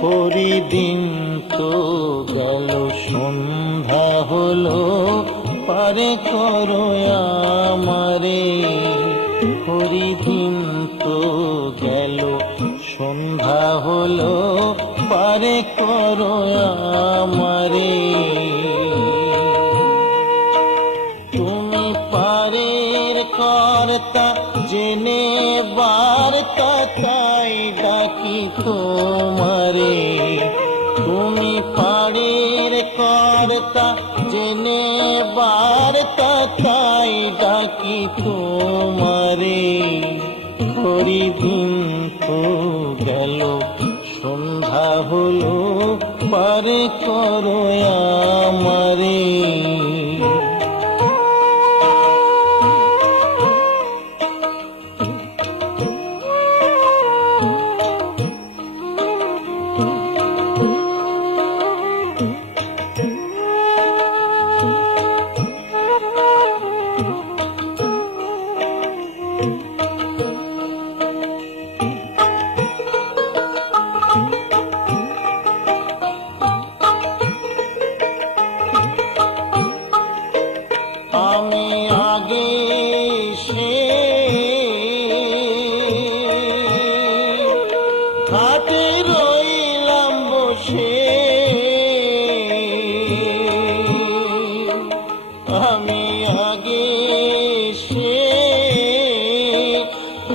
হরিদিন তো গেল, সন্ধ্যা হলো, পারে করো আমারে। হরিদিন তো গেল, সন্ধ্যা হলো, পারে করো আমারে। তুমি পারের কর্তা, জেনে বার্তা, তাই ডাকি তোমারে। তুমি পারের কর্তা, জেনে বার্তা, তাই ডাকি তোমারে। হরিদিন তো গেল, সন্ধ্যা হলো, পারে করো আমারে। আমি আগে সে ঘাটে রইলাম বসে, আমি আগে সে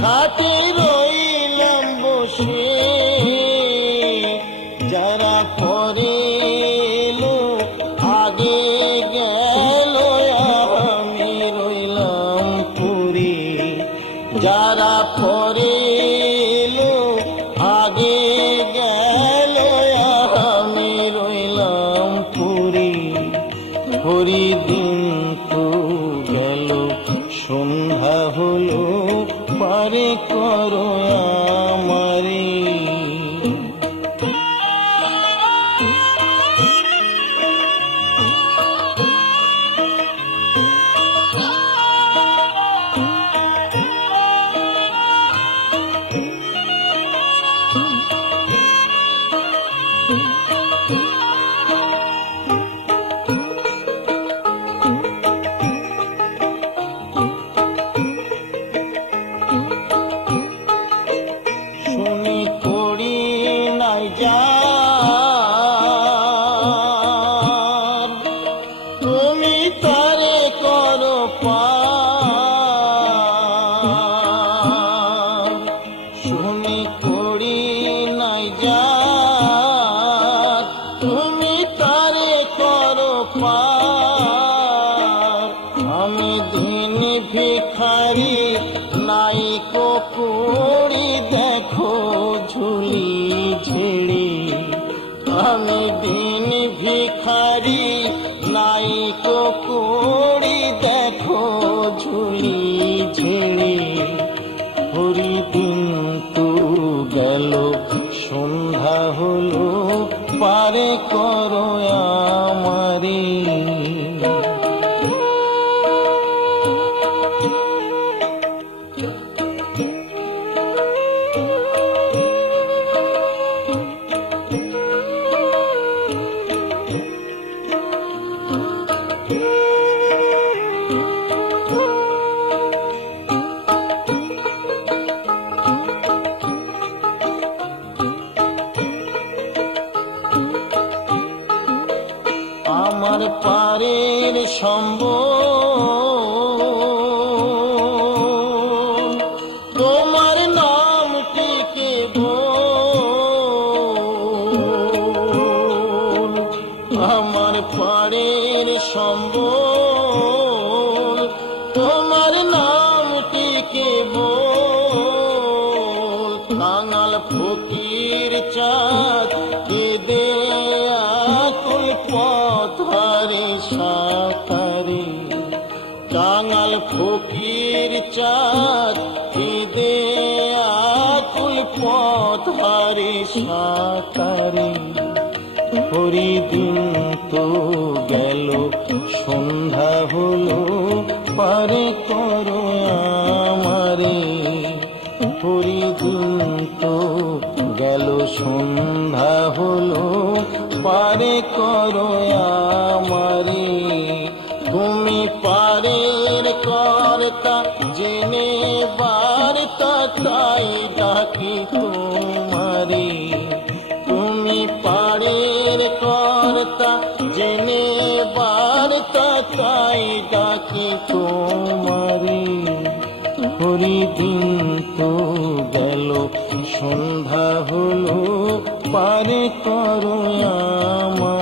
ঘাটে রইলাম বসে। যারা পরে এলো আগে গেল, আমি রইলাম পুরী। যারা পরে এলো আগে গেল, আমি রইলাম পুরী। হরিদিন তো গেল, সন্ধ্যা হলো, পারে করো আমারে। শুনি করি নাই যার, তুমি তারে করো পার। শুনি করি নাই যার, তুমি তারে করো পার। আমি দিন ভিখারি, নাই কুড়ি, দেখো ঝুলি ঝেড়ে। আমি দিন ভিখারি, নাই কুড়ি, দেখো ঝুলি ঝেড়ে। হরিদিন তো গেল, সন্ধ্যা হলো, পারে করো আমারে। আমার পারের সম্বল, তোমার নামটিকে বল। আমার পারের সম্বল, তোমার নামটিকে বল। কাঙাল ফকির চাঁদ, কেঁদে আকুল পথহারে সাঁতারে। কাঙাল ফকির চাঁদ, কেঁদে আকুল পথহারে সাঁতারে। হরিদিন তো গেল, সন্ধ্যা হলো, পারে করো আমারে। হরিদিন তো গেল, সন্ধ্যা হলো পারে করো আমারে। তুমি পারের কর্তা জেনে বার্তা তাই ডাকি তোমারে। তুমি পারের কর্তা জেনে বার্তা তাই ডাকি তোমারে। হরিদিন তো গেল সন্ধ্যা হলো পারে করো আমার।